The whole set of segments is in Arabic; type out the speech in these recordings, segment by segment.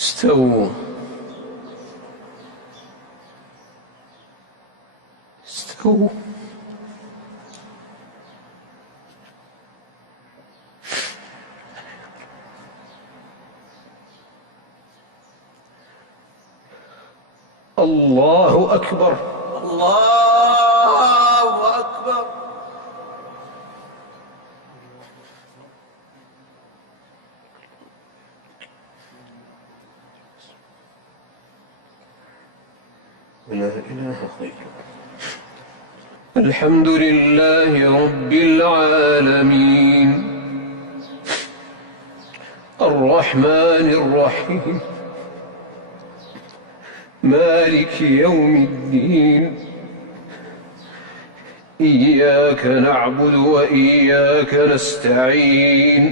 استووا استووا. الله أكبر. الله أكبر. لا إله غيره. الحمد لله رب العالمين الرحمن الرحيم مالك يوم الدين إياك نعبد وإياك نستعين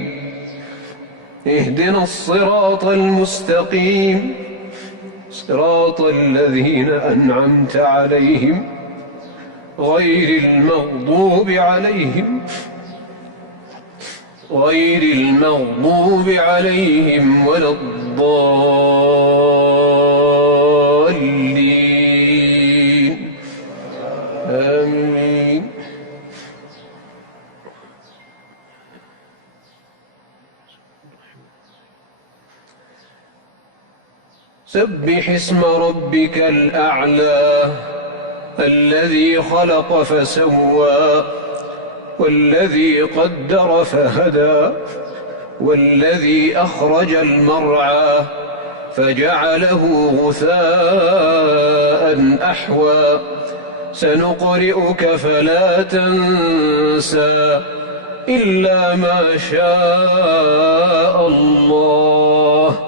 اهدنا الصراط المستقيم صراط الذين أنعمت عليهم غير المغضوب عليهم ولا الضالين آمين. سبح اسم ربك الأعلى الذي خلق فسوى والذي قدر فهدى والذي أخرج المرعى فجعله غثاء أحوى سنقرئك فلا تنسى إلا ما شاء الله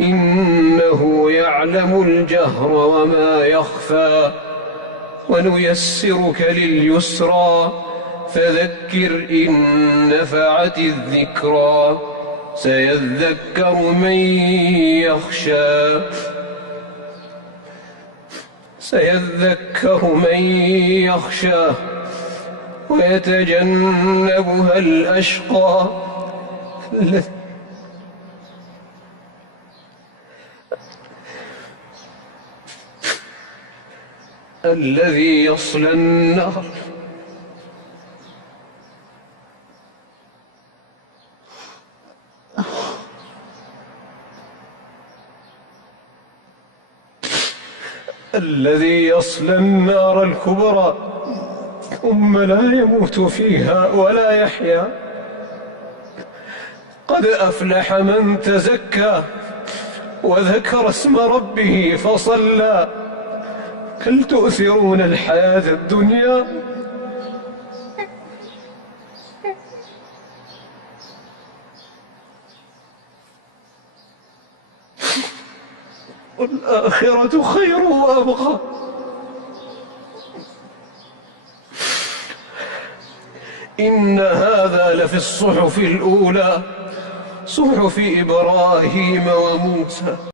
إنه يعلم الجهر وما يخفى ونيسرك لليسرى فذكر إن نفعت الذكرى سيذكر من يخشى ويتجنبها الأشقى الذي يصلى النار الكبرى ثم لا يموت فيها ولا يحيا قد أفلح من تزكى وذكر اسم ربه فصلى بل تؤثرون الحياة الدنيا والآخرة خير وأبقى إن هذا لفي الصحف الأولى صحف إبراهيم وموسى.